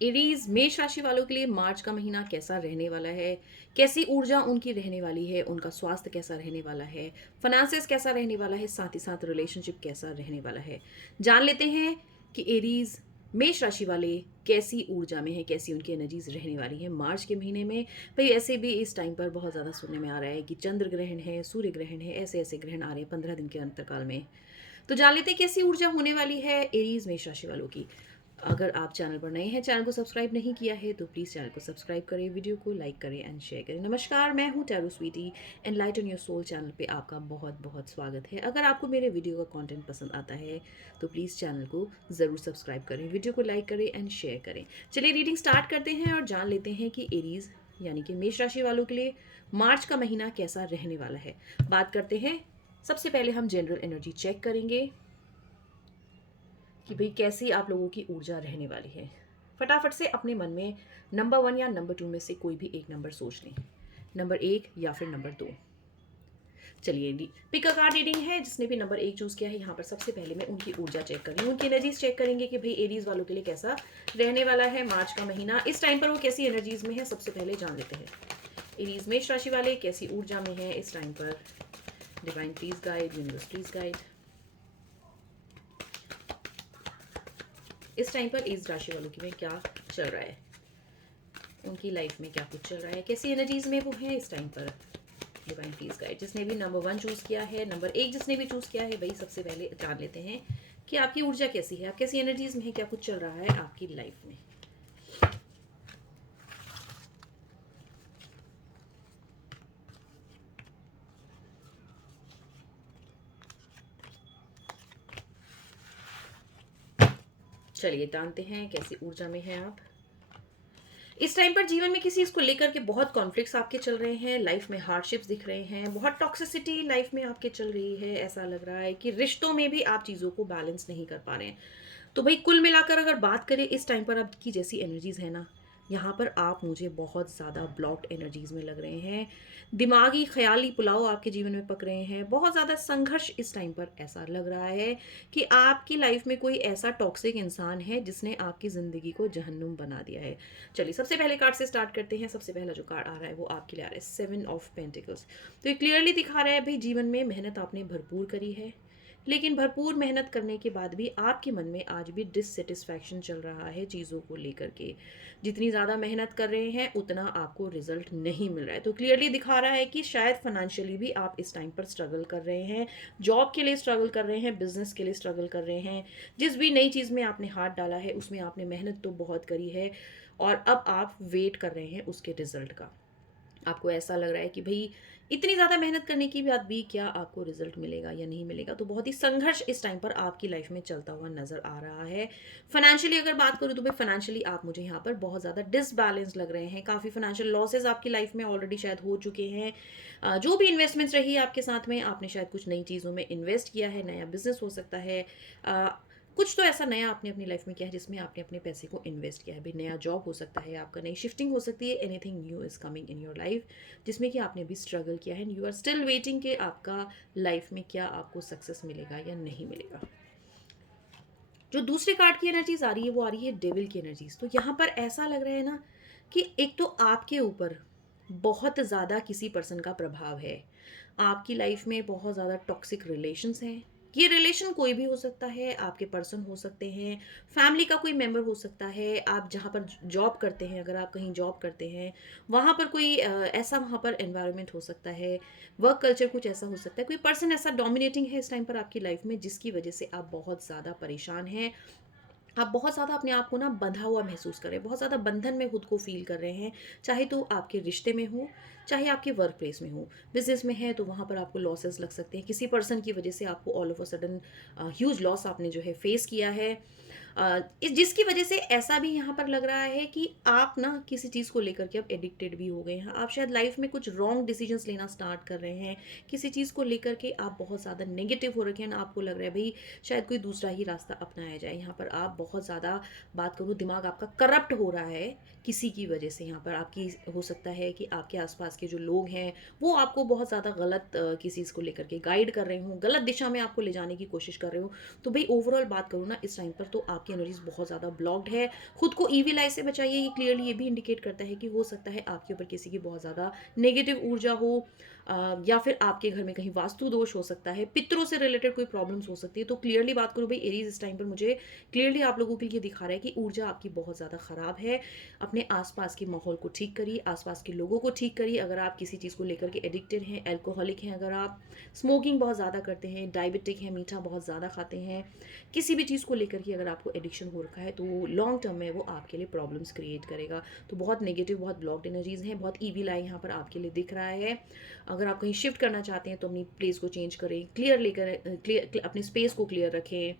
Aries मेष राशि वालों के लिए मार्च का महीना कैसा रहने वाला है, कैसी ऊर्जा उनकी रहने वाली है, उनका स्वास्थ्य कैसा रहने वाला है, फाइनेंसेस कैसा रहने वाला है, साथ ही साथ रिलेशनशिप कैसा रहने वाला है। जान लेते हैं कि एरीज मेष राशि वाले कैसी ऊर्जा में है, कैसी उनकी एनर्जीज रहने वाली है मार्च के महीने में। भाई ऐसे भी इस टाइम पर बहुत ज़्यादा सुनने में आ रहा है कि चंद्र ग्रहण है, सूर्य ग्रहण है, ऐसे ऐसे ग्रहण आ रहे हैं 15 दिन के अंतरकाल में। तो जान लेते हैं कैसी ऊर्जा होने वाली है एरीज मेष राशि वालों की। अगर आप चैनल पर नए हैं, चैनल को सब्सक्राइब नहीं किया है तो प्लीज़ चैनल को सब्सक्राइब करें, वीडियो को लाइक करें एंड शेयर करें। नमस्कार, मैं हूं tarot sweety. Enlighten your soul channel पे आपका बहुत बहुत स्वागत है। अगर आपको मेरे वीडियो का कंटेंट पसंद आता है तो प्लीज़ चैनल को ज़रूर सब्सक्राइब करें, वीडियो को लाइक करें एंड शेयर करें। चलिए रीडिंग स्टार्ट करते हैं और जान लेते हैं कि एरीज यानी कि मेष राशि वालों के लिए मार्च का महीना कैसा रहने वाला है। बात करते हैं, सबसे पहले हम जनरल एनर्जी चेक करेंगे कि भाई कैसी आप लोगों की ऊर्जा रहने वाली है। फटाफट से अपने मन में नंबर 1 या नंबर 2 में से कोई भी एक नंबर सोच लें, नंबर 1 या फिर नंबर 2। चलिए पिक अ कार्ड रीडिंग है। जिसने भी नंबर 1 चूज़ किया है, यहाँ पर सबसे पहले मैं उनकी ऊर्जा चेक कर रही हूँ, उनकी एनर्जीज चेक करेंगे कि भाई एरीज वालों के लिए कैसा रहने वाला है मार्च का महीना। इस टाइम पर वो कैसी एनर्जीज में है, सबसे पहले जान लेते हैं। एरीज मेष राशि वाले कैसी ऊर्जा में है इस टाइम पर। Divine please guide, universe please guide. इस टाइम पर इस राशि वालों की में क्या चल रहा है, उनकी लाइफ में क्या कुछ चल रहा है, कैसी एनर्जीज में वो है इस टाइम पर। Divine please guide. जिसने भी नंबर 1 चूज़ किया है, नंबर 1 जिसने भी चूज़ किया है, भाई सबसे पहले जान लेते हैं कि आपकी ऊर्जा कैसी है, आप कैसी एनर्जीज में है, क्या कुछ चल रहा है आपकी लाइफ में। चलिए जानते हैं कैसी ऊर्जा में है आप। इस टाइम पर जीवन में किसी इसको लेकर के बहुत कॉन्फ्लिक्ट्स आपके चल रहे हैं, लाइफ में हार्डशिप्स दिख रहे हैं, बहुत टॉक्सिसिटी लाइफ में आपके चल रही है। ऐसा लग रहा है कि रिश्तों में भी आप चीज़ों को बैलेंस नहीं कर पा रहे हैं। तो भाई कुल मिलाकर अगर बात करें इस टाइम पर आपकी जैसी एनर्जीज है ना, यहाँ पर आप मुझे बहुत ज़्यादा ब्लॉक्ड एनर्जीज में लग रहे हैं। दिमागी ख्याली पुलाव आपके जीवन में पक रहे हैं, बहुत ज़्यादा संघर्ष इस टाइम पर ऐसा लग रहा है कि आपकी लाइफ में कोई ऐसा टॉक्सिक इंसान है जिसने आपकी ज़िंदगी को जहन्नुम बना दिया है। चलिए सबसे पहले कार्ड से स्टार्ट करते हैं। सबसे पहला जो कार्ड आ रहा है वो आपके लिए आ रहा है 7 ऑफ पेंटिकल्स। तो ये क्लियरली दिखा रहा है भाई जीवन में मेहनत आपने भरपूर करी है, लेकिन भरपूर मेहनत करने के बाद भी आपके मन में आज भी डिससेटिस्फैक्शन चल रहा है चीज़ों को लेकर के। जितनी ज़्यादा मेहनत कर रहे हैं उतना आपको रिजल्ट नहीं मिल रहा है। तो क्लियरली दिखा रहा है कि शायद फाइनेंशियली भी आप इस टाइम पर स्ट्रगल कर रहे हैं, जॉब के लिए स्ट्रगल कर रहे हैं, बिजनेस के लिए स्ट्रगल कर रहे हैं। जिस भी नई चीज़ में आपने हाथ डाला है उसमें आपने मेहनत तो बहुत करी है और अब आप वेट कर रहे हैं उसके रिजल्ट का। आपको ऐसा लग रहा है कि भई इतनी ज़्यादा मेहनत करने के बाद भी क्या आपको रिज़ल्ट मिलेगा या नहीं मिलेगा। तो बहुत ही संघर्ष इस टाइम पर आपकी लाइफ में चलता हुआ नज़र आ रहा है। फाइनेंशियली अगर बात करूँ तो भाई फाइनेंशियली आप मुझे यहाँ पर बहुत ज़्यादा डिसबैलेंस लग रहे हैं। काफ़ी फाइनेंशियल लॉसेस आपकी लाइफ में ऑलरेडी शायद हो चुके हैं। जो भी इन्वेस्टमेंट्स रही है आपके साथ में, आपने शायद कुछ नई चीज़ों में इन्वेस्ट किया है, नया बिज़नेस हो सकता है। कुछ तो ऐसा नया आपने अपनी लाइफ में किया है जिसमें आपने अपने पैसे को इन्वेस्ट किया है। भाई नया जॉब हो सकता है आपका, नई शिफ्टिंग हो सकती है, anything new is coming in your life जिसमें कि आपने भी स्ट्रगल किया है and you are still waiting कि आपका लाइफ में क्या आपको सक्सेस मिलेगा या नहीं मिलेगा। जो दूसरे कार्ड की एनर्जीज आ रही है वो आ रही है डेविल की एनर्जीज। तो यहाँ पर ऐसा लग रहा है ना कि एक तो आपके ऊपर बहुत ज़्यादा किसी पर्सन का प्रभाव है, आपकी लाइफ में बहुत ज़्यादा टॉक्सिक रिलेशंस हैं। ये रिलेशन कोई भी हो सकता है, आपके पर्सन हो सकते हैं, फैमिली का कोई मेंबर हो सकता है, आप जहाँ पर जॉब करते हैं, अगर आप कहीं जॉब करते हैं वहाँ पर कोई ऐसा वहाँ पर एनवायरनमेंट हो सकता है, वर्क कल्चर कुछ ऐसा हो सकता है, कोई पर्सन ऐसा डोमिनेटिंग है इस टाइम पर आपकी लाइफ में जिसकी वजह से आप बहुत ज़्यादा परेशान हैं। आप बहुत ज़्यादा अपने आप को ना बंधा हुआ महसूस कर रहे हैं, बहुत ज़्यादा बंधन में खुद को फील कर रहे हैं। चाहे तो आपके रिश्ते में हो, चाहे आपके वर्क प्लेस में हो। बिजनेस में है तो वहाँ पर आपको लॉसेस लग सकते हैं, किसी पर्सन की वजह से आपको all of a sudden huge loss आपने जो है फेस किया है। जिसकी वजह से ऐसा भी यहाँ पर लग रहा है कि आप ना किसी चीज़ को लेकर के अब एडिक्टेड भी हो गए हैं। आप शायद लाइफ में कुछ रॉन्ग डिसीजंस लेना स्टार्ट कर रहे हैं, किसी चीज़ को लेकर के आप बहुत ज़्यादा नेगेटिव हो रखे हैं ना, आपको लग रहा है भाई शायद कोई दूसरा ही रास्ता अपनाया जाए। यहाँ पर आप बहुत ज़्यादा, बात करूँ, दिमाग आपका करप्ट हो रहा है किसी की वजह से। यहाँ पर आपकी हो सकता है कि आपके आसपास के जो लोग हैं वो आपको बहुत ज़्यादा गलत किसी चीज़ को लेकर के गाइड कर रहे हों, गलत दिशा में आपको ले जाने की कोशिश कर रहे हो। तो भाई ओवरऑल बात करूँ ना इस टाइम पर तो आप आपकी एनर्जीज बहुत ज़्यादा ब्लॉक्ड है। खुद को ईविल आई से बचाइए। ये क्लियरली ये भी इंडिकेट करता है कि हो सकता है आपके ऊपर किसी की बहुत ज़्यादा नेगेटिव ऊर्जा हो, या फिर आपके घर में कहीं वास्तु दोष हो सकता है, पितरों से रिलेटेड कोई प्रॉब्लम्स हो सकती है। तो क्लियरली बात करूँ भाई एरीज, इस टाइम पर मुझे क्लियरली आप लोगों के लिए दिखा रहा है कि ऊर्जा आपकी बहुत ज़्यादा ख़राब है। अपने आसपास के माहौल को ठीक करिए, आसपास के लोगों को ठीक करिए। अगर आप किसी चीज़ को लेकर के एडिक्टेड हैं, एल्कोहलिक हैं, अगर आप स्मोकिंग बहुत ज़्यादा करते हैं, डायबिटिक हैं, मीठा बहुत ज़्यादा खाते हैं, किसी भी चीज़ को लेकर के अगर आपको एडिक्शन हो रखा है, तो लॉन्ग टर्म में वो आपके लिए प्रॉब्लम्स क्रिएट करेगा। तो बहुत नेगेटिव, बहुत ब्लॉक्ड एनर्जीज हैं, बहुत ईविल आई यहाँ पर आपके लिए दिख रहा है। अगर आप कहीं शिफ्ट करना चाहते हैं तो अपनी प्लेस को चेंज करें, क्लियर लेकर क्लियर अपनी स्पेस को क्लियर रखें,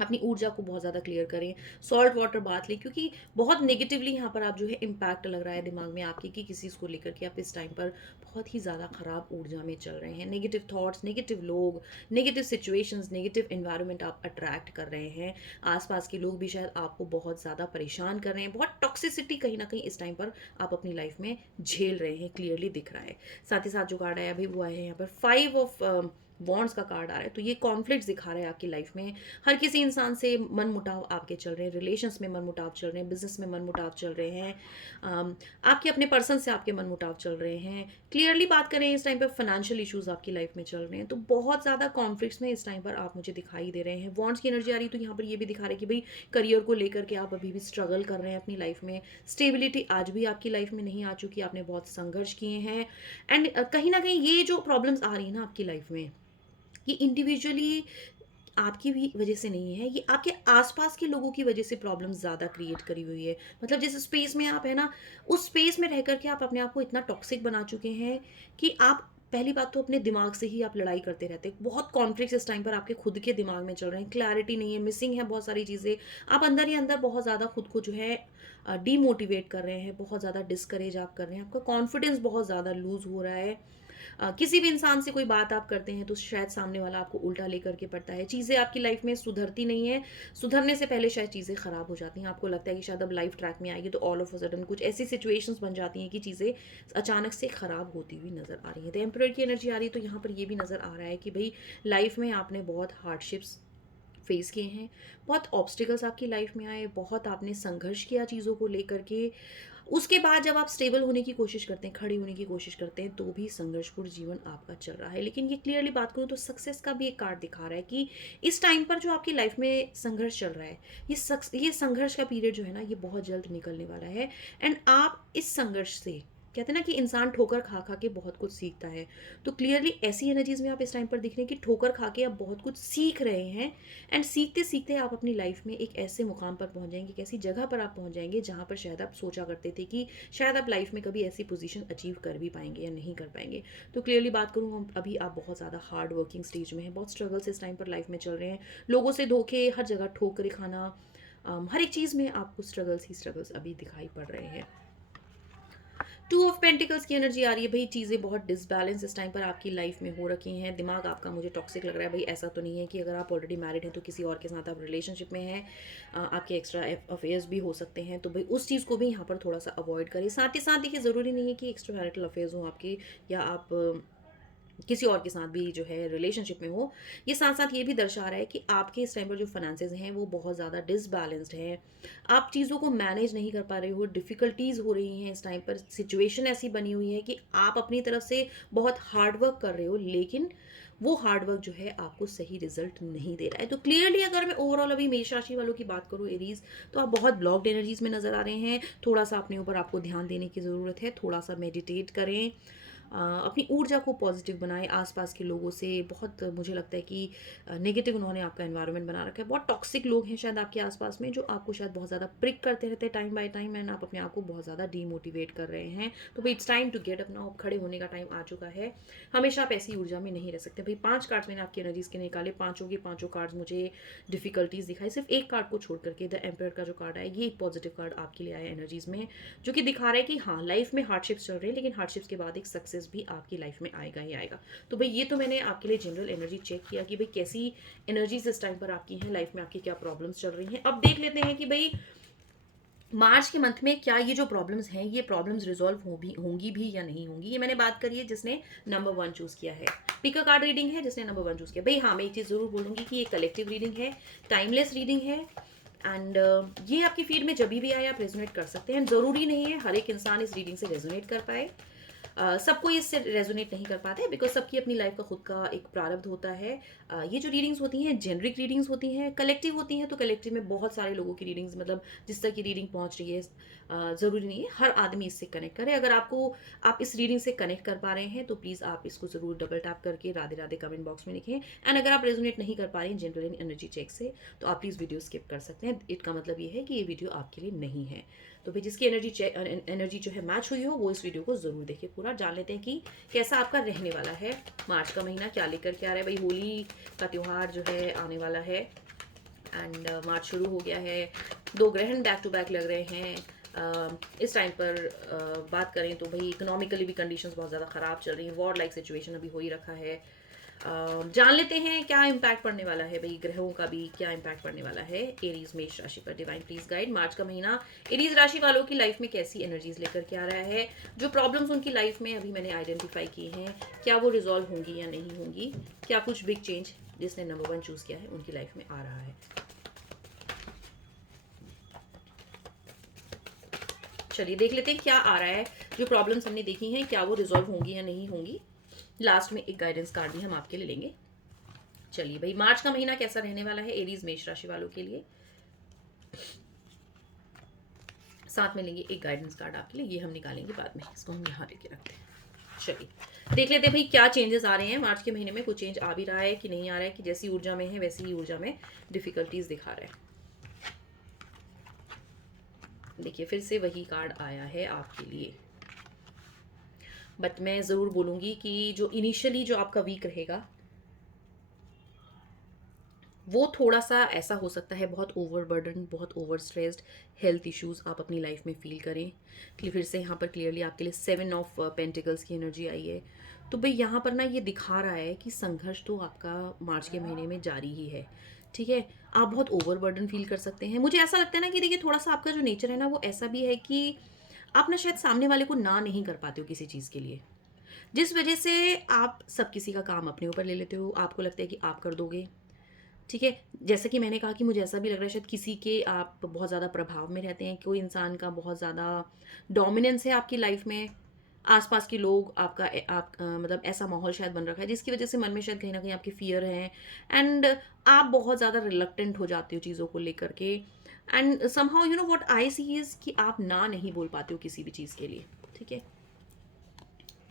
अपनी ऊर्जा को बहुत ज़्यादा क्लियर करें, सॉल्ट वाटर बाथ लें, क्योंकि बहुत नेगेटिवली यहाँ पर आप जो है इम्पैक्ट लग रहा है दिमाग में आपके कि किसी चीज़ को लेकर के आप इस टाइम पर बहुत ही ज़्यादा ख़राब ऊर्जा में चल रहे हैं। नेगेटिव थॉट्स, नेगेटिव लोग, नेगेटिव सिचुएशंस, नेगेटिव एनवायरनमेंट आप अट्रैक्ट कर रहे हैं। आसपास के लोग भी शायद आपको बहुत ज़्यादा परेशान कर रहे हैं। बहुत टॉक्सिसिटी कहीं ना कहीं इस टाइम पर आप अपनी लाइफ में झेल रहे हैं, क्लियरली दिख रहा है। साथ ही साथ जो कार्ड आया अभी वो आया है यहाँ पर 5 ऑफ वॉन्ड्स का कार्ड आ रहा है। तो ये कॉन्फ्लिक्ट्स दिखा रहा है आपकी लाइफ में। हर किसी इंसान से मन मुटाव आपके चल रहे हैं, रिलेशंस में मन मुटाव चल रहे हैं, बिजनेस में मन मुटाव चल रहे हैं, आपके अपने पर्सन से आपके मन मुटाव चल रहे हैं। क्लियरली बात करें इस टाइम पर फाइनेंशियल इश्यूज आपकी लाइफ में चल रहे हैं। तो बहुत ज़्यादा कॉन्फ्लिक्ट्स में इस टाइम पर आप मुझे दिखाई दे रहे हैं। वॉन्ड्स की एनर्जी आ रही है, तो यहाँ पर ये भी दिखा रहा है कि भाई करियर को लेकर के आप अभी भी स्ट्रगल कर रहे हैं अपनी लाइफ में। स्टेबिलिटी आज भी आपकी लाइफ में नहीं आ चुकी, आपने बहुत संघर्ष किए हैं। एंड कहीं ना कहीं ये जो प्रॉब्लम्स आ रही है ना आपकी लाइफ में, ये इंडिविजुअली आपकी भी वजह से नहीं है, ये आपके आसपास के लोगों की वजह से प्रॉब्लम ज़्यादा क्रिएट करी हुई है। मतलब जिस स्पेस में आप है ना, उस स्पेस में रह करके आप अपने आप को इतना टॉक्सिक बना चुके हैं कि आप पहली बात तो अपने दिमाग से ही आप लड़ाई करते रहते हैं। बहुत कॉन्फ्लिक्ट्स इस टाइम पर आपके खुद के दिमाग में चल रहे हैं, क्लैरिटी नहीं है, मिसिंग है बहुत सारी चीज़ें। आप अंदर ही अंदर बहुत ज़्यादा खुद को जो है डीमोटिवेट कर रहे हैं, बहुत ज़्यादा डिस्करेज आप कर रहे हैं, आपका कॉन्फिडेंस बहुत ज़्यादा लूज़ हो रहा है। किसी भी इंसान से कोई बात आप करते हैं तो शायद सामने वाला आपको उल्टा लेकर के पड़ता है। चीज़ें आपकी लाइफ में सुधरती नहीं है, सुधरने से पहले शायद चीज़ें ख़राब हो जाती हैं। आपको लगता है कि शायद अब लाइफ ट्रैक में आएगी, तो ऑल ऑफ अ सडन कुछ ऐसी सिचुएशंस बन जाती हैं कि चीज़ें अचानक से ख़राब होती हुई नज़र आ रही है। तो एम्परर की एनर्जी आ रही है, तो यहाँ पर ये भी नज़र आ रहा है कि भाई लाइफ में आपने बहुत हार्डशिप्स फेस किए हैं, बहुत ऑब्स्टिकल्स आपकी लाइफ में आए, बहुत आपने संघर्ष किया चीज़ों को लेकर के। उसके बाद जब आप स्टेबल होने की कोशिश करते हैं, खड़े होने की कोशिश करते हैं, तो भी संघर्षपूर्ण जीवन आपका चल रहा है। लेकिन ये क्लियरली बात करूँ तो सक्सेस का भी एक कार्ड दिखा रहा है कि इस टाइम पर जो आपकी लाइफ में संघर्ष चल रहा है, ये संघर्ष का पीरियड जो है ना, ये बहुत जल्द निकलने वाला है। एंड आप इस संघर्ष से, कहते हैं ना कि इंसान ठोकर खा खा के बहुत कुछ सीखता है, तो क्लियरली ऐसी एनर्जीज में आप इस टाइम पर दिख रहे हैं कि ठोकर खा के आप बहुत कुछ सीख रहे हैं। एंड सीखते सीखते आप अपनी लाइफ में एक ऐसे मुकाम पर पहुंच जाएंगे, एक ऐसी जगह पर आप पहुंच जाएंगे जहां पर शायद आप सोचा करते थे कि शायद आप लाइफ में कभी ऐसी पोजीशन अचीव कर भी पाएंगे या नहीं कर पाएंगे। तो क्लियरली बात करूँ, हम अभी आप बहुत ज़्यादा हार्ड वर्किंग स्टेज में हैं, बहुत स्ट्रगल्स इस टाइम पर लाइफ में चल रहे हैं, लोगों से धोखे, हर जगह ठोकरें खाना, हर एक चीज़ में आपको स्ट्रगल्स ही स्ट्रगल्स अभी दिखाई पड़ रहे हैं। 2 ऑफ पेंटिकल्स की एनर्जी आ रही है। भाई चीज़ें बहुत डिसबैलेंस इस टाइम पर आपकी लाइफ में हो रखी हैं। दिमाग आपका मुझे टॉक्सिक लग रहा है। भाई ऐसा तो नहीं है कि अगर आप ऑलरेडी मैरिड हैं तो किसी और के साथ आप रिलेशनशिप में हैं, आपके एक्स्ट्रा अफेयर्स भी हो सकते हैं, तो भाई उस चीज़ को भी यहाँ पर थोड़ा सा अवॉइड करिए। साथ ही साथ देखिए, ज़रूरी नहीं है कि एक्स्ट्रा मैरिटल अफेयर्स हों आपके, या आप किसी और के साथ भी जो है रिलेशनशिप में हो। ये साथ साथ ये भी दर्शा रहा है कि आपके इस टाइम पर जो फाइनेंसेस हैं वो बहुत ज़्यादा डिसबैलेंस्ड हैं। आप चीज़ों को मैनेज नहीं कर पा रहे हो, डिफ़िकल्टीज़ हो रही हैं इस टाइम पर। सिचुएशन ऐसी बनी हुई है कि आप अपनी तरफ से बहुत हार्ड वर्क कर रहे हो, लेकिन वो हार्ड वर्क जो है आपको सही रिजल्ट नहीं दे रहा है। तो क्लियरली अगर मैं ओवरऑल अभी मेष राशि वालों की बात करूँ एरीज, तो आप बहुत ब्लॉक्ड एनर्जीज में नज़र आ रहे हैं। थोड़ा सा अपने ऊपर आपको ध्यान देने की ज़रूरत है, थोड़ा सा मेडिटेट करें, अपनी ऊर्जा को पॉजिटिव बनाएं। आसपास के लोगों से बहुत, मुझे लगता है कि नेगेटिव उन्होंने आपका एनवायरनमेंट बना रखा है। बहुत टॉक्सिक लोग हैं शायद आपके आसपास में, जो आपको शायद बहुत ज़्यादा प्रिक करते रहते हैं टाइम बाय टाइम, एंड आप अपने आप को बहुत ज़्यादा डीमोटिवेट कर रहे हैं। तो भाई it's time to get up now, खड़े होने का टाइम आ चुका है। हमेशा आप ऐसी ऊर्जा में नहीं रह सकते। भाई 5 कार्ड्स मैंने आपकी एनर्जीज के निकाले, पाँचों के पाँचों कार्ड्स मुझे डिफिकल्टीज दिखाई। सिर्फ एक कार्ड को छोड़ करके, द एम्पायर का जो कार्ड आया, ये एक पॉजिटिव कार्ड आपके लिए आया एनर्जीज में, जो कि दिखा रहा है कि हाँ, लाइफ में हार्डशिप्स चल रहे हैं, लेकिन हार्डशिप्स के बाद एक सक्सेस भी आपकी लाइफ में आएगा ही आएगा। तो भाई ये तो मैंने आपके लिए जनरल एनर्जी चेक किया कि भाई कैसी एनर्जीज इस टाइम पर आपकी हैं, लाइफ में आपकी क्या प्रॉब्लम्स चल रही हैं। अब देख लेते हैं कि भाई मार्च के मंथ में क्या ये जो प्रॉब्लम्स हैं, ये प्रॉब्लम्स रिजॉल्व होंगी भी या नहीं होंगी। ये मैंने बात करी है जिसने नंबर 1 चूज किया है। पिक कार्ड रीडिंग है जिसने नंबर 1 चूज किया। भाई हाँ, मैं एक चीज़ जरूर बोलूंगी कि ये कलेक्टिव रीडिंग है, टाइमलेस रीडिंग है। एंड ये आपकी फीड में जब भी आए आप रेजोनेट कर सकते हैं। ज़रूरी नहीं है हर एक इंसान इस रीडिंग से रेजोनेट कर पाए। सब कोई इससे रेजोनेट नहीं कर पाते बिकॉज सबकी अपनी लाइफ का खुद का एक प्रारब्ध होता है। ये जो रीडिंग्स होती हैं जेनरिक रीडिंग्स होती हैं, कलेक्टिव होती हैं, तो कलेक्टिव में बहुत सारे लोगों की रीडिंग्स मतलब जिस तक की रीडिंग पहुंच रही है ज़रूरी नहीं है हर आदमी इससे कनेक्ट करे। अगर आप इस रीडिंग से कनेक्ट कर पा रहे हैं तो प्लीज़ आप इसको ज़रूर डबल टैप करके राधे राधे कमेंट बॉक्स में लिखें। एंड अगर आप रेजोनेट नहीं कर पा रहे हैं जनरल एनर्जी चेक से तो आप प्लीज़ वीडियो स्किप कर सकते हैं। इसका मतलब ये है कि ये वीडियो आपके लिए नहीं है। तो भाई जिसकी एनर्जी जो है मैच हुई हो वो इस वीडियो को ज़रूर देखे पूरा। जान लेते हैं कि कैसा आपका रहने वाला है मार्च का महीना, क्या लेकर के आ रहा है। भाई होली का त्यौहार जो है आने वाला है एंड मार्च शुरू हो गया है। 2 ग्रहण बैक टू बैक लग रहे हैं। इस टाइम पर बात करें तो भाई इकोनॉमिकली भी कंडीशंस बहुत ज़्यादा ख़राब चल रही हैं, वॉर लाइक सिचुएशन अभी हो ही रखा है। जान लेते हैं क्या इम्पैक्ट पड़ने वाला है भाई, ग्रहों का भी क्या इम्पैक्ट पड़ने वाला है एरीज मेष राशि पर। डिवाइन प्लीज गाइड मार्च का महीना एरीज राशि वालों की लाइफ में कैसी एनर्जीज लेकर के आ रहा है। जो प्रॉब्लम्स उनकी लाइफ में अभी मैंने आइडेंटिफाई की हैं क्या वो रिजॉल्व होंगी या नहीं होंगी, क्या कुछ बिग चेंज जिसने नंबर 1 चूज किया है उनकी लाइफ में आ रहा है। चलिए देख लेते हैं क्या आ रहा है। जो प्रॉब्लम्स हमने देखी हैं क्या वो रिजॉल्व होंगी या नहीं होंगी। लास्ट में एक गाइडेंस कार्ड भी हम आपके लिए लेंगे। चलिए भाई मार्च का महीना कैसा रहने वाला है एरीज मेष राशि वालों के लिए। साथ में लेंगे एक गाइडेंस कार्ड आपके लिए, ये हम निकालेंगे बाद में, इसको हम यहाँ लेके रखते हैं। चलिए देख लेते हैं भाई क्या चेंजेस आ रहे हैं मार्च के महीने में। कुछ चेंज आ भी रहा है कि नहीं आ रहा है, कि जैसी ऊर्जा में है वैसी ही ऊर्जा में डिफिकल्टीज दिखा रहा है। देखिए फिर से वही कार्ड आया है आपके लिए, बट मैं ज़रूर बोलूँगी कि जो इनिशियली जो आपका वीक रहेगा वो थोड़ा सा ऐसा हो सकता है, बहुत ओवरबर्डन, बहुत ओवर स्ट्रेस्ड, हेल्थ इश्यूज आप अपनी लाइफ में फील करें। कि फिर से यहाँ पर क्लियरली आपके लिए 7 ऑफ पेंटिकल्स की एनर्जी आई है। तो भाई यहाँ पर ना ये दिखा रहा है कि संघर्ष तो आपका मार्च के महीने में जारी ही है। ठीक है, आप बहुत ओवरबर्डन फील कर सकते हैं। मुझे ऐसा लगता है ना कि देखिए थोड़ा सा आपका जो नेचर है ना वो ऐसा भी है कि आप ना शायद सामने वाले को ना नहीं कर पाते हो किसी चीज़ के लिए, जिस वजह से आप सब किसी का काम अपने ऊपर ले लेते हो। आपको लगता है कि आप कर दोगे। ठीक है, जैसे कि मैंने कहा कि मुझे ऐसा भी लग रहा है शायद किसी के आप बहुत ज़्यादा प्रभाव में रहते हैं, कोई इंसान का बहुत ज़्यादा डोमिनेंस है आपकी लाइफ में। आसपास के लोग आपका मतलब ऐसा माहौल शायद बन रखा है जिसकी वजह से मन में शायद कहीं ना कहीं आपके फियर हैं। एंड आप बहुत ज़्यादा रिलक्टेंट हो जाते हो चीज़ों को लेकर के। And somehow you know what I see is कि आप ना नहीं बोल पाते हो किसी भी चीज़ के लिए। ठीक है,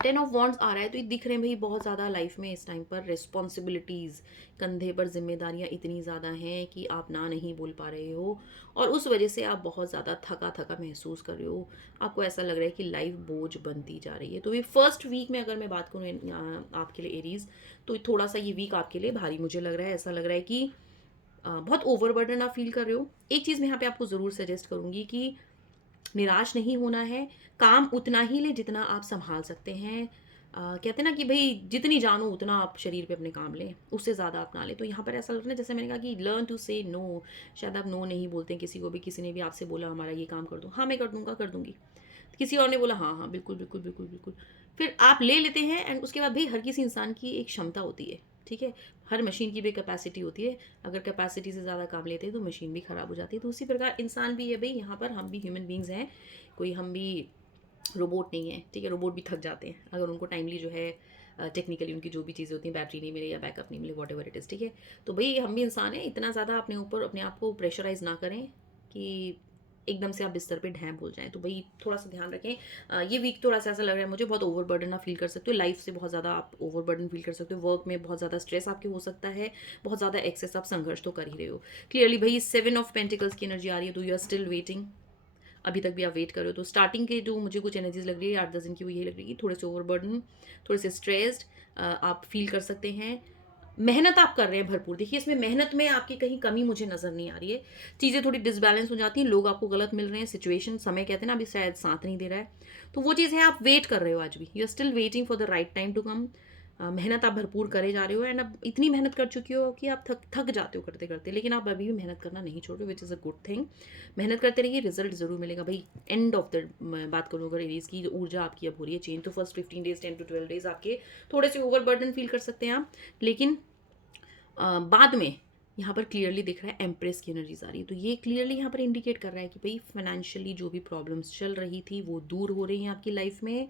10 ऑफ वॉन्ड्स आ रहा है तो ये दिख रहे हैं भाई बहुत ज़्यादा लाइफ में इस टाइम पर रिस्पॉन्सिबिलिटीज़, कंधे पर जिम्मेदारियाँ इतनी ज़्यादा हैं कि आप ना नहीं बोल पा रहे हो और उस वजह से आप बहुत ज़्यादा थका थका महसूस कर रहे हो। आपको ऐसा लग रहा है कि लाइफ बोझ बनती जा रही है। तो ये फर्स्ट वीक में अगर मैं बात करूँ आपके लिए एरीज, तो थोड़ा सा ये वीक आपके लिए भारी मुझे लग रहा है। ऐसा लग रहा है कि बहुत ओवरबर्डन आप फील कर रहे हो। एक चीज़ मैं यहाँ पे आपको ज़रूर सजेस्ट करूँगी कि निराश नहीं होना है, काम उतना ही ले जितना आप संभाल सकते हैं। कहते हैं ना कि भाई जितनी जानो उतना आप शरीर पे अपने काम लें, उससे ज़्यादा आप ना लें। तो यहाँ पर ऐसा लग रहा है जैसे मैंने कहा कि लर्न टू से नो। शायद आप नो नहीं बोलते हैं किसी को भी। किसी ने भी आपसे बोला हमारा ये काम कर दो, हाँ मैं कर दूंगा, कर दूंगी। किसी और ने बोला हाँ हाँ बिल्कुल बिल्कुल बिल्कुल बिल्कुल, फिर आप ले लेते हैं। एंड उसके बाद भाई हर किसी इंसान की एक क्षमता होती है। ठीक है, हर मशीन की भी कैपेसिटी होती है। अगर कैपेसिटी से ज़्यादा काम लेते हैं तो मशीन भी ख़राब हो जाती है। तो उसी प्रकार इंसान भी है भाई, यहाँ पर हम भी ह्यूमन बींग्स हैं, कोई हम भी रोबोट नहीं है। ठीक है, रोबोट भी थक जाते हैं अगर उनको टाइमली जो है टेक्निकली उनकी जो भी चीज़ें होती हैं बैटरी नहीं मिले या बैकअप नहीं मिले, वॉट एवर इट इज़। ठीक है, तो भाई हम भी इंसान हैं, इतना ज़्यादा अपने ऊपर अपने आप को प्रेशराइज ना करें कि एकदम से आप बिस्तर पे ढह भूल जाएं। तो भाई थोड़ा सा ध्यान रखें। ये वीक थोड़ा सा ऐसा लग रहा है मुझे बहुत ओवरबर्डन आप फील कर सकते हो, लाइफ से बहुत ज़्यादा आप ओवरबर्डन फील कर सकते हो। वर्क में बहुत ज़्यादा स्ट्रेस आपके हो सकता है, बहुत ज़्यादा एक्सेस आप संघर्ष तो कर ही रहे हो। क्लियरली भाई 7 ऑफ पेंटिकल्स की एनर्जी आ रही है। तो यू आर स्टिल वेटिंग, अभी तक भी आप वेट कर रहे हो। तो स्टार्टिंग के जो मुझे कुछ एनर्जीज लग रही है 8-10 दिन की, वो यही लग रही है कि थोड़े से ओवरबर्डन, थोड़े से स्ट्रेस्ड आप फील कर सकते हैं। मेहनत आप कर रहे हैं भरपूर। देखिए इसमें मेहनत में आपकी कहीं कमी मुझे नज़र नहीं आ रही है। चीज़ें थोड़ी डिसबैलेंस हो जाती हैं, लोग आपको गलत मिल रहे हैं, सिचुएशन समय कहते हैं ना अभी शायद साथ नहीं दे रहा है। तो वो चीज़ है, आप वेट कर रहे हो आज भी, you are still waiting for the right time to come. मेहनत आप भरपूर करे जा रहे हो एंड अब इतनी मेहनत कर चुकी हो कि आप थक थक जाते हो करते करते, लेकिन आप अभी भी मेहनत करना नहीं छोड़ रहे हो, which is a good thing. मेहनत करते रहिए, रिजल्ट जरूर मिलेगा भाई। एंड ऑफ द बात करूँ अगर एरीज की, जो ऊर्जा आपकी अब हो रही है चेंज, तो फर्स्ट 15 डेज 10 to 12 डेज आपके थोड़े से ओवरबर्डन फील कर सकते हैं आप, लेकिन बाद में यहाँ पर क्लियरली दिख रहा है एम्प्रेस की एनर्जीज आ रही है, तो ये क्लियरली यहाँ पर इंडिकेट कर रहा है कि भाई फाइनेंशियली जो भी प्रॉब्लम्स चल रही थी वो दूर हो रही हैं आपकी लाइफ में।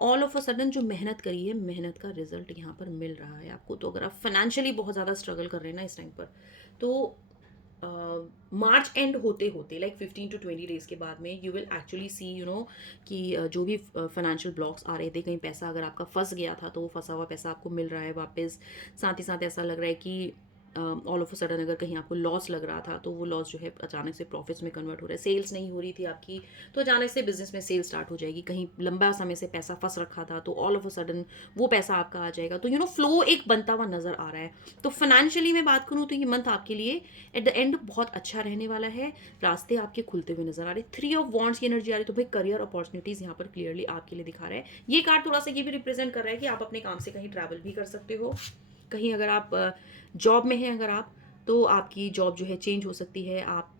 ऑल ऑफ अ सडन जो मेहनत करी है, मेहनत का रिजल्ट यहाँ पर मिल रहा है आपको। तो अगर आप फाइनेंशियली बहुत ज़्यादा स्ट्रगल कर रहे हैं ना इस टाइम पर, तो मार्च एंड होते होते लाइक 15 to 20 डेज के बाद में यू विल एक्चुअली सी कि जो भी फाइनेंशियल ब्लॉक्स आ रहे थे, कहीं पैसा अगर आपका फंस गया था तो वो फंसा हुआ पैसा आपको मिल रहा है वापस। साथ ही साथ ऐसा लग रहा है कि ऑल ऑफ अ सडन अगर कहीं आपको लॉस लग रहा था तो वो लॉस जो है अचानक से प्रॉफिट्स में कन्वर्ट हो रहा है। सेल्स नहीं हो रही थी आपकी, तो अचानक से बिजनेस में सेल स्टार्ट हो जाएगी। कहीं लंबा समय से पैसा फंस रखा था तो ऑल ऑफ अ सडन वो पैसा आपका आ जाएगा। तो फ्लो एक बनता हुआ नजर आ रहा है। तो फाइनेंशियली मैं बात करूँ तो ये मंथ आपके लिए एट द एंड बहुत अच्छा रहने वाला है। रास्ते आपके खुलते हुए नजर आ रहे हैं। 3 ऑफ वॉन्ड्स की एनर्जी आ रही है, तो भाई करियर अपॉर्चुनिटीज यहाँ पर क्लियरली आपके लिए दिखा रहा है। ये कार्ड थोड़ा सा ये भी रिप्रेजेंट कर रहा है कि आप अपने काम से कहीं ट्रैवल भी कर सकते हो। कहीं अगर आप जॉब में हैं, अगर आप, तो आपकी जॉब जो है चेंज हो सकती है। आप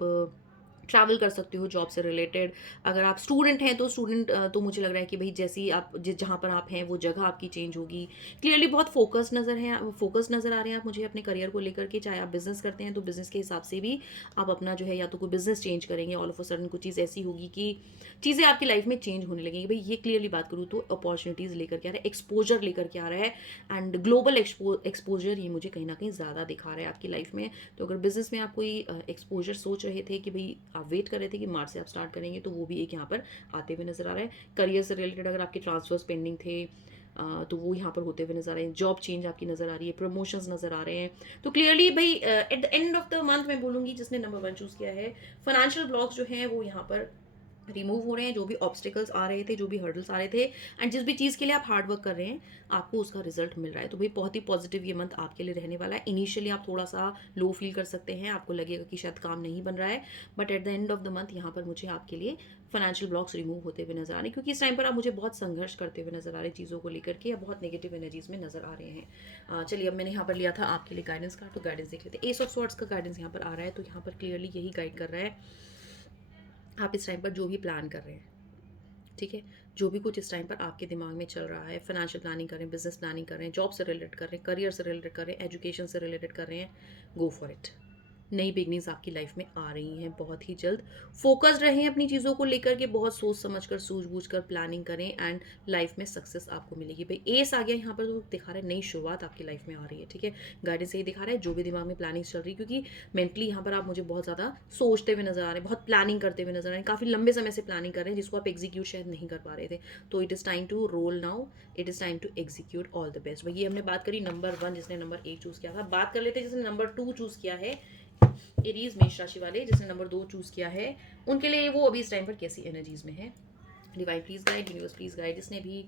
ट्रैवल कर सकते हो जॉब से रिलेटेड। अगर आप स्टूडेंट हैं तो स्टूडेंट तो मुझे लग रहा है कि भाई जैसी आप जहाँ पर आप हैं वो जगह आपकी चेंज होगी। क्लियरली बहुत फोकस नज़र आ रहे हैं आप मुझे अपने करियर को लेकर के। चाहे आप बिजनेस करते हैं तो बिजनेस के हिसाब से भी आप अपना जो है या तो कोई बिजनेस चेंज करेंगे, ऑल ऑफ अ सडन कुछ चीज़ ऐसी होगी कि चीज़ें आपकी लाइफ में चेंज होने लगेंगी। भाई ये क्लियरली बात करूँ तो अपॉर्चुनिटीज़ लेकर के आ रहा है, एक्सपोजर लेकर के आ रहा है। एंड ग्लोबल एक्सपोजर ये मुझे कहीं ना कहीं ज़्यादा दिखा रहा है आपकी लाइफ में। तो अगर बिजनेस में आप कोई एक्सपोजर सोच रहे थे कि भाई आप वेट कर रहे थे कि मार्च से आप स्टार्ट करेंगे, तो वो भी एक यहाँ पर आते हुए नजर आ रहा है। करियर से रिलेटेड अगर आपके ट्रांसफर्स पेंडिंग थे तो वो यहाँ पर होते हुए नजर आ रहे हैं। जॉब चेंज आपकी नजर आ रही है, प्रमोशंस नजर आ रहे हैं। तो क्लियरली भाई at the end of the month मैं बोलूँगी जिसने नंबर 1 चूज़ किया है, फाइनेंशियल ब्लॉक्स जो हैं वो यहाँ पर रिमूव हो रहे हैं। जो भी ऑब्स्टिकल्स आ रहे थे, जो भी हर्डल्स आ रहे थे, एंड जिस भी चीज़ के लिए आप हार्ड वर्क कर रहे हैं आपको उसका रिजल्ट मिल रहा है। तो भाई बहुत ही पॉजिटिव ये मंथ आपके लिए रहने वाला है। इनिशियली आप थोड़ा सा लो फील कर सकते हैं, आपको लगेगा कि शायद काम नहीं बन रहा है, but at the end of the month यहाँ पर मुझे आपके लिए फाइनेंशियल ब्लॉक्स रिमूव होते हुए नजर आ रहे हैं। क्योंकि इस टाइम पर आप मुझे बहुत संघर्ष करते हुए नजर आ रहे हैं चीज़ों को लेकर के, या बहुत नेगेटिव एनर्जीज में नजर आ रहे हैं। चलिए अब मैंने यहाँ पर लिया था आपके लिए गाइडेंस कार्ड, तो गाइडेंस देख लेते हैं। एस ऑफ स्वॉर्ड्स का गाइडेंस यहाँ पर आ रहा है, तो यहाँ पर क्लियरली यही गाइड कर रहा है आप इस टाइम पर जो भी प्लान कर रहे हैं, ठीक है, जो भी कुछ इस टाइम पर आपके दिमाग में चल रहा है, फाइनेंशियल प्लानिंग कर रहे हैं, बिजनेस प्लानिंग कर रहे हैं, जॉब से रिलेटेड कर रहे हैं, करियर से रिलेटेड कर रहे हैं, एजुकेशन से रिलेटेड कर रहे हैं, गो फॉर इट। नई बिगनिंग्स आपकी लाइफ में आ रही हैं बहुत ही जल्द। फोकस्ड रहें अपनी चीज़ों को लेकर के, बहुत सोच समझ कर सूझबूझ कर प्लानिंग करें, एंड लाइफ में सक्सेस आपको मिलेगी। भाई एस आ गया यहाँ पर, तो दिखा रहा है नई शुरुआत आपकी लाइफ में आ रही है, ठीक है। गाइडेंस यही दिखा रहा है जो भी दिमाग में प्लानिंग चल रही है, क्योंकि मेंटली यहाँ पर आप मुझे बहुत ज़्यादा सोचते हुए नजर आ रहे हैं, बहुत प्लानिंग करते हुए नजर आ रहे हैं, काफ़ी लंबे समय से प्लानिंग कर रहे हैं जिसको आप एग्जीक्यूट शायद नहीं कर पा रहे थे। तो it is time to roll now, it is time to execute all the best. भाई ये हमने बात करी नंबर 1 जिसने नंबर 1 चूज़ किया था। बात कर लेते हैं जिसने नंबर 2 चूज़ किया है, एरीज मेष राशि वाले जिसने नंबर 2 चूज किया है, उनके लिए वो अभी इस टाइम पर कैसी एनर्जीज में है। Divine please guide, universe please guide, जिसने भी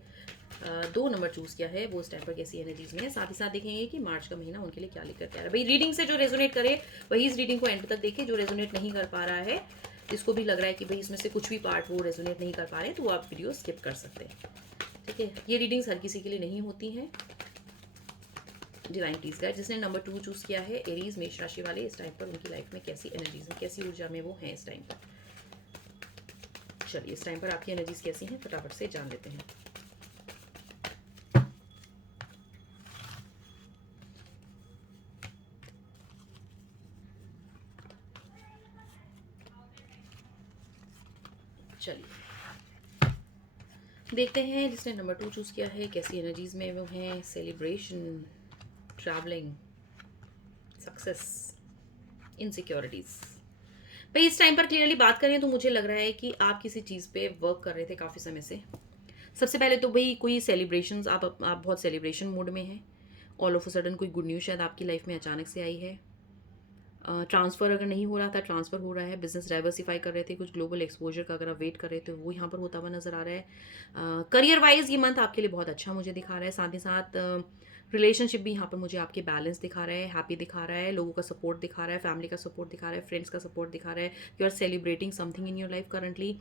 2 नंबर चूज किया है वो इस टाइम पर कैसी एनर्जीज में है। साथ ही साथ देखेंगे कि मार्च का महीना उनके लिए क्या लेकर के आ रहा है। भाई रीडिंग से जो रेजोनेट करे वही इस रीडिंग को एंड तक देखे, जो रेजोनेट नहीं कर पा रहा है, जिसको भी लग रहा है कि भाई इसमें से कुछ भी पार्ट वो रेजोनेट नहीं कर पा रहे हैं, तो वो आप वीडियो स्किप कर सकते हैं, ठीक है। ये रीडिंग्स हर किसी के लिए नहीं होती हैं। डिवाइन प्लीज गाइड, जिसने नंबर 2 चूज किया है, एरीज मेष राशि वाले, इस टाइम पर उनकी लाइफ में कैसी एनर्जीज है, कैसी ऊर्जा में वो हैं इस टाइम पर। चलिए इस टाइम पर आपकी एनर्जीज कैसी हैं फटाफट से जान लेते हैं। चलिए देखते हैं जिसने नंबर 2 चूज किया है कैसी एनर्जीज में वो हैं। Celebration, travelling, success, insecurities. भाई इस टाइम पर क्लियरली बात करें तो मुझे लग रहा है कि आप किसी चीज़ पे वर्क कर रहे थे काफ़ी समय से। सबसे पहले तो भाई कोई सेलिब्रेशंस, आप बहुत सेलिब्रेशन मोड में हैं। ऑल ऑफ अ सडन कोई गुड न्यूज़ शायद आपकी लाइफ में अचानक से आई है। ट्रांसफ़र अगर नहीं हो रहा था, ट्रांसफ़र हो रहा है। बिजनेस डाइवर्सिफाई कर रहे थे, कुछ ग्लोबल एक्सपोजर का अगर आप वेट कर रहे थे वो यहाँ पर होता हुआ नज़र आ रहा है। करियर वाइज ये मंथ आपके लिए बहुत अच्छा मुझे दिखा रहा है। साथ ही साथ रिलेशनशिप भी यहाँ पर मुझे आपके बैलेंस दिखा रहा है, हैप्पी दिखा रहा है, लोगों का सपोर्ट दिखा रहा है, फैमिली का सपोर्ट दिखा रहा है, फ्रेंड्स का सपोर्ट दिखा रहा है। You are celebrating something in your life currently.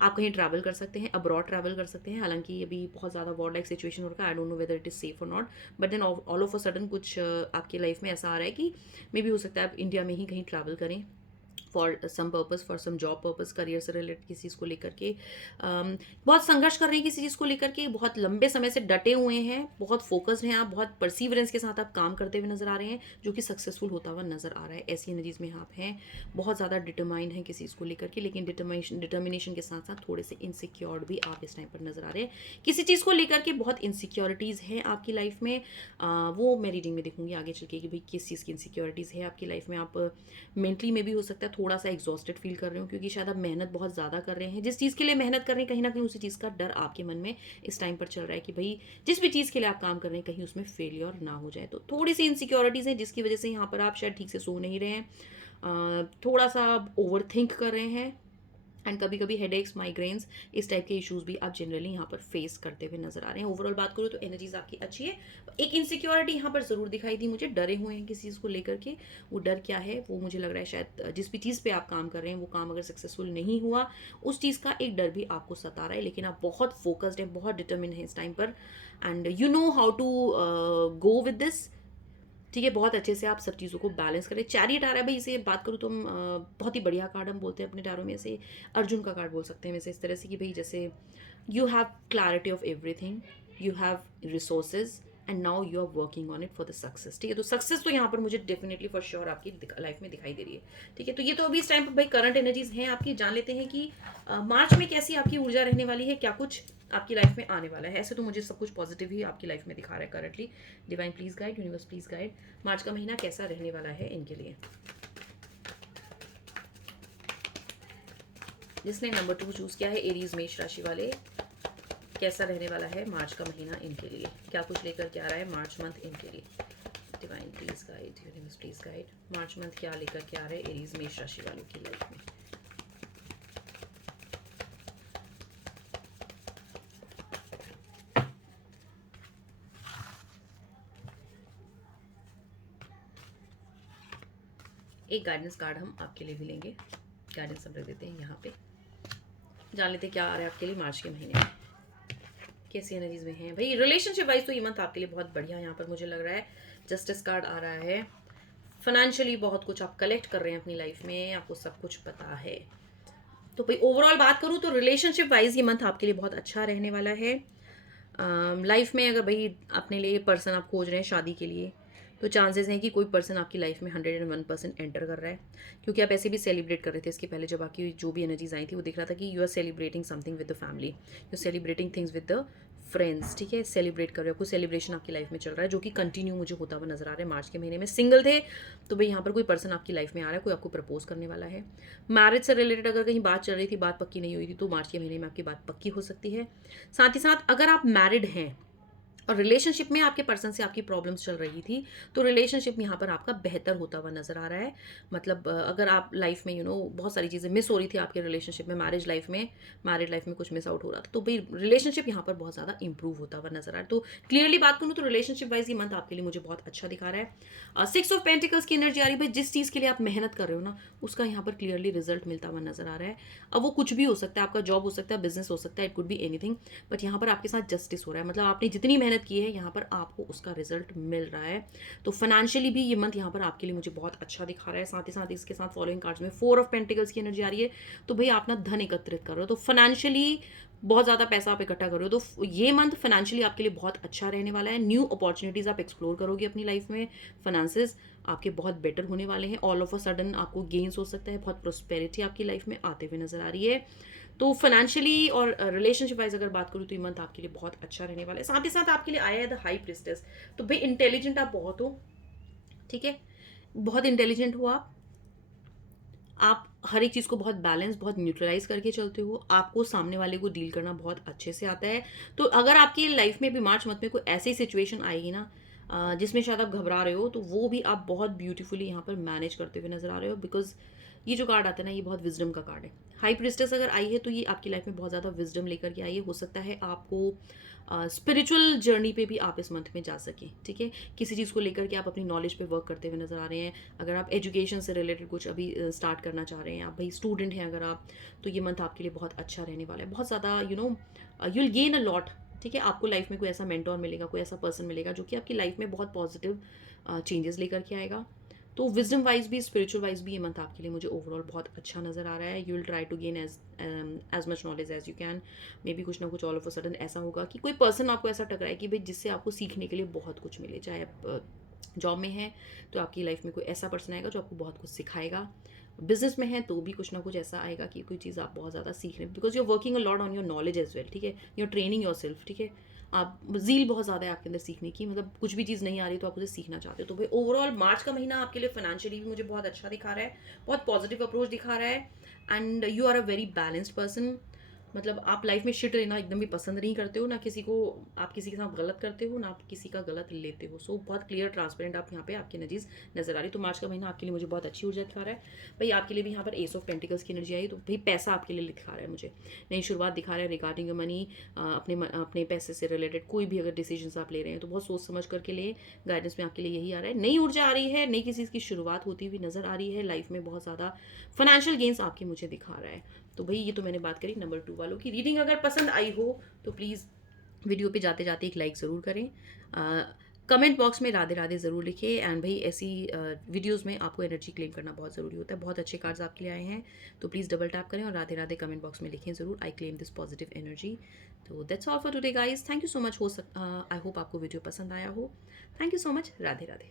आप कहीं ट्रैवल कर सकते हैं, अब्रॉड ट्रैवल कर सकते हैं। हालांकि अभी बहुत ज़्यादा वॉर लाइक सिचुएशन हो रखा है, I don't know whether it is safe और not, but then all of a sudden कुछ आपकी लाइफ में ऐसा आ रहा है कि मे बी हो सकता है आप इंडिया में ही कहीं ट्रैवल करें for some purpose, for some job purpose, career से रिलेटेड किसी चीज़ को लेकर के बहुत संघर्ष कर रहे हैं किसी चीज़ को लेकर के, बहुत लंबे समय से डटे हुए हैं, बहुत फोकस्ड हैं आप, बहुत परसीवरेंस के साथ आप काम करते हुए नजर आ रहे हैं, जो कि सक्सेसफुल होता हुआ नजर आ रहा है। ऐसी एनर्जीज में आप हैं, बहुत ज़्यादा डिटरमाइंड हैं किसी चीज़ को लेकर के, लेकिन डिटर्मिनेशन के साथ साथ थोड़े से इनसिक्योर्ड भी आप इस टाइम पर नजर आ रहे हैं। किसी चीज़ को लेकर के बहुत इनसिक्योरिटीज़ हैं आपकी लाइफ में। वो मैं रीडिंग में देखूंगी आगे चल के कि भाई किस चीज़ की इनसिक्योरिटीज़ है आपकी लाइफ में। आप मेंटली में भी हो सकता है थोड़ा सा एग्जॉस्टेड फील कर रहे हो, क्योंकि शायद आप मेहनत बहुत ज़्यादा कर रहे हैं, जिस चीज़ के लिए मेहनत कर रहे हैं कहीं ना कहीं उसी चीज़ का डर आपके मन में इस टाइम पर चल रहा है कि भाई जिस भी चीज़ के लिए आप काम कर रहे हैं कहीं उसमें फेलियर ना हो जाए। तो थोड़ी सी इनसिक्योरिटीज़ हैं जिसकी वजह से यहाँ पर आप शायद ठीक से सो नहीं रहे हैं, थोड़ा सा ओवर थिंक कर रहे हैं, एंड कभी कभी हेडेक्स, माइग्रेन्स, इस टाइप के इश्यूज भी आप जनरली यहाँ पर फेस करते हुए नजर आ रहे हैं। ओवरऑल बात करूँ तो एनर्जीज आपकी अच्छी है। एक इनसिक्योरिटी यहाँ पर ज़रूर दिखाई दी मुझे, डरे हुए हैं किसी चीज़ को लेकर के। वो डर क्या है वो मुझे लग रहा है शायद जिस भी चीज़ पे आप काम कर रहे हैं वो काम अगर सक्सेसफुल नहीं हुआ उस चीज़ का एक डर भी आपको सता रहा है, लेकिन आप बहुत फोकस्ड हैं, बहुत डिटर्मिन है इस टाइम पर, and you know how to go with this. ठीक है, बहुत अच्छे से आप सब चीज़ों को बैलेंस करें। चैरियट आ रहा है भाई, इसे बात करूँ तो बहुत ही बढ़िया कार्ड हम बोलते हैं अपने टैरो में से, अर्जुन का कार्ड बोल सकते हैं वैसे इस तरह से कि भाई जैसे you have clarity of everything, you have resources and now you are working on it for the success. ठीक है, तो सक्सेस तो यहाँ पर मुझे डेफिनेटली फॉर श्योर आपकी लाइफ में दिखाई दे रही है। ठीक है, तो ये तो अभी इस टाइम पर भाई करंट एनर्जीज हैं आपकी। जान लेते हैं कि मार्च में कैसी आपकी ऊर्जा रहने वाली है, क्या कुछ आपकी लाइफ में आने वाला है। ऐसे तो मुझे सब कुछ पॉजिटिव ही आपकी लाइफ में दिखा रहा है currently. Divine please guide, universe please guide, March का महीना कैसा रहने वाला है इनके लिए। जिसने नंबर 2 चूज किया है, एरीज मेष राशि वाले, कैसा रहने वाला है मार्च का महीना इनके लिए, क्या कुछ लेकर के आ रहा है मार्च मंथ इनके लिए। Divine please guide, universe please guide, March month क्या लेकर के आ रहे हैं एरीज मेष राशि वालों की लाइफ में। एक गाइडेंस कार्ड हम आपके लिए भी लेंगे, गाइडेंस हम रख देते हैं यहाँ पे। जान लेते हैं क्या आ रहा है आपके लिए मार्च के महीने में, कैसी एनर्जीज में है भाई। रिलेशनशिप वाइज तो ये मंथ आपके लिए बहुत बढ़िया यहाँ पर मुझे लग रहा है। जस्टिस कार्ड आ रहा है, फाइनेंशियली बहुत कुछ आप कलेक्ट कर रहे हैं अपनी लाइफ में, आपको सब कुछ पता है। तो भाई ओवरऑल बात करूँ तो रिलेशनशिप वाइज ये मंथ आपके लिए बहुत अच्छा रहने वाला है। लाइफ में अगर भाई अपने लिए पर्सन आप खोज रहे हैं शादी के लिए, तो चांसेस हैं कि कोई पर्सन आपकी लाइफ में 101% एंटर कर रहा है, क्योंकि आप ऐसे भी सेलिब्रेट कर रहे थे इसके पहले। जब आपकी जो भी एनर्जीज आई थी वो दिख रहा था कि you are celebrating something with the family, you are celebrating things with the friends. ठीक है, सेलिब्रेट कर रहे हो, कोई सेलिब्रेशन आपकी लाइफ में चल रहा है जो कि कंटिन्यू मुझे होता हुआ नजर आ रहा है मार्च के महीने में। सिंगल थे तो भाई यहाँ पर कोई पर्सन आपकी लाइफ में आ रहा है, कोई आपको प्रपोज करने वाला है। मैरिज से रिलेटेड अगर कहीं बात चल रही थी, बात पक्की नहीं हुई थी, तो मार्च के महीने में आपकी बात पक्की हो सकती है। साथ ही साथ अगर आप मैरिड हैं और रिलेशनशिप में आपके पर्सन से आपकी प्रॉब्लम्स चल रही थी, तो रिलेशनशिप यहाँ पर आपका बेहतर होता हुआ नजर आ रहा है। मतलब अगर आप लाइफ में बहुत सारी चीज़ें मिस हो रही थी आपके रिलेशनशिप में, मैरिड लाइफ में कुछ मिस आउट हो रहा था, तो भाई रिलेशनशिप यहाँ पर बहुत ज़्यादा इंप्रूव होता हुआ नजर आ रहा है। तो क्लियरली बात करूँ तो रिलेशनशिप वाइज ये मंथ आपके लिए मुझे बहुत अच्छा दिखा रहा है। 6 ऑफ पेंटिकल्स की एनर्जी आ रही है भाई, जिस चीज़ के लिए आप मेहनत कर रहे हो ना उसका यहाँ पर क्लियरली रिजल्ट मिलता हुआ नजर आ रहा है। अब वो कुछ भी हो सकता है, आपका जॉब हो सकता है, बिजनेस हो सकता है, it could be anything, but यहाँ पर आपके साथ जस्टिस हो रहा है। मतलब आपने जितनी मेहनत की है यहाँ पर आपको उसका रिजल्ट मिल रहा है। तो फाइनेंशियली भी ये मंथ यहाँ पर आपके लिए मुझे बहुत अच्छा दिखा रहा है। साथ ही साथ इसके साथ फॉलोइंग कार्ड्स में 4 ऑफ पेंटिकल्स की एनर्जी आ रही है, तो भाई आप ना धन एकत्रित कर रहे हो, तो फाइनेंशियली बहुत ज़्यादा पैसा आप इकट्ठा कर रहे हो, तो ये मंथ फाइनेंशियली आपके लिए बहुत अच्छा रहने वाला है। न्यू अपॉर्चुनिटीज़ आप एक्सप्लोर करोगे अपनी लाइफ में, फाइनेंसेस आपके बहुत बेटर होने वाले हैं। ऑल ऑफ अ सडन आपको गेन्स हो सकता है, बहुत प्रोस्पेरिटी आपकी लाइफ में आते हुए नजर आ रही है। तो फाइनेंशियली और रिलेशनशिप वाइज अगर बात करूँ तो ये मंथ आपके लिए बहुत अच्छा रहने वाला है। साथ ही साथ आपके लिए आया है द हाई प्रिस्टेस, तो भाई इंटेलिजेंट आप बहुत हो। ठीक है, बहुत इंटेलिजेंट हो आप हर एक चीज़ को बहुत बैलेंस, बहुत न्यूट्रलाइज करके चलते हो, आपको सामने वाले को डील करना बहुत अच्छे से आता है। तो अगर आपकी लाइफ में भी मार्च मंथ में कोई ऐसी सिचुएशन आएगी ना जिसमें शायद आप घबरा रहे हो, तो वो भी आप बहुत ब्यूटीफुली यहाँ पर मैनेज करते हुए नजर आ रहे हो, बिकॉज ये जो कार्ड आता है ना ये बहुत विजडम का कार्ड है। हाई प्रिस्टेस अगर आई है तो ये आपकी लाइफ में बहुत ज़्यादा विजडम लेकर के आई है। हो सकता है आपको स्पिरिचुअल जर्नी पे भी आप इस मंथ में जा सकें। ठीक है, किसी चीज़ को लेकर के आप अपनी नॉलेज पे वर्क करते हुए नजर आ रहे हैं। अगर आप एजुकेशन से रिलेटेड कुछ अभी स्टार्ट करना चाह रहे हैं, आप भाई स्टूडेंट हैं अगर आप, तो ये मंथ आपके लिए बहुत अच्छा रहने वाला है। बहुत ज़्यादा you will gain a lot. ठीक है, आपको लाइफ में कोई ऐसा मेंटोर मिलेगा, कोई ऐसा पर्सन मिलेगा जो कि आपकी लाइफ में बहुत पॉजिटिव चेंजेस लेकर के आएगा। तो विजडम वाइज भी, स्पिरिचुअल वाइज भी ये मंथ आपके लिए मुझे ओवरऑल बहुत अच्छा नज़र आ रहा है। You will try to gain as much knowledge as you can. Maybe कुछ ना कुछ ऑल ऑफ अ सडन ऐसा होगा कि कोई पर्सन आपको ऐसा टकराए कि भाई जिससे आपको सीखने के लिए बहुत कुछ मिले। चाहे आप जॉब में हैं तो आपकी लाइफ में कोई ऐसा पर्सन आएगा जो आपको बहुत कुछ सिखाएगा। बिजनेस में है तो भी कुछ ना कुछ ऐसा आएगा कि कोई चीज़ आप बहुत ज़्यादा सीख रहे हैं, because you are working a lot on your knowledge as well, ठीक है। You are training yourself, ठीक है। आप ज़ील बहुत ज़्यादा है आपके अंदर सीखने की, मतलब कुछ भी चीज़ नहीं आ रही तो आप उसे सीखना चाहते हो। तो भाई ओवरऑल मार्च का महीना आपके लिए फाइनेंशियली भी मुझे बहुत अच्छा दिखा रहा है, बहुत पॉजिटिव अप्रोच दिखा रहा है। And you are a very balanced person. मतलब आप लाइफ में शिट लेना एकदम भी पसंद नहीं करते हो, ना किसी को, आप किसी के साथ गलत करते हो, ना आप किसी का गलत लेते हो। सो बहुत क्लियर ट्रांसपेरेंट आप यहाँ पे आपकी एनर्जीज नजर आ रही है। तो मार्च का महीना आपके लिए मुझे बहुत अच्छी ऊर्जा दिखा रहा है। भाई आपके लिए भी यहाँ पर एस ऑफ पेंटिकल्स की एनर्जी आई, तो भाई पैसा आपके लिए दिखा रहा है मुझे, नई शुरुआत दिखा रहा है रिगार्डिंग मनी। अपने पैसे से रिलेटेड कोई भी अगर डिसीजन आप ले रहे हैं तो बहुत सोच समझ करके ले। गाइडेंस में आपके लिए यही आ रहा है, नई ऊर्जा आ रही है, नई किसी की शुरुआत होती हुई नजर आ रही है। लाइफ में बहुत ज़्यादा फाइनेंशियल गेन्स आपके मुझे दिखा रहा है। तो भाई ये तो मैंने बात करी नंबर 2 वालों की। रीडिंग अगर पसंद आई हो तो प्लीज़ वीडियो पे जाते जाते एक लाइक ज़रूर करें। कमेंट बॉक्स में राधे राधे ज़रूर लिखें। एंड भाई ऐसी वीडियोस में आपको एनर्जी क्लेम करना बहुत ज़रूरी होता है। बहुत अच्छे कार्ड्स आपके लिए आए हैं, तो प्लीज़ डबल टैप करें और राधे राधे कमेंट बॉक्स में लिखें ज़रूर, I claim this positive energy. तो that's all for today guys. Thank you so much. I hope आपको वीडियो पसंद आया हो। Thank you so much. Radhe Radhe.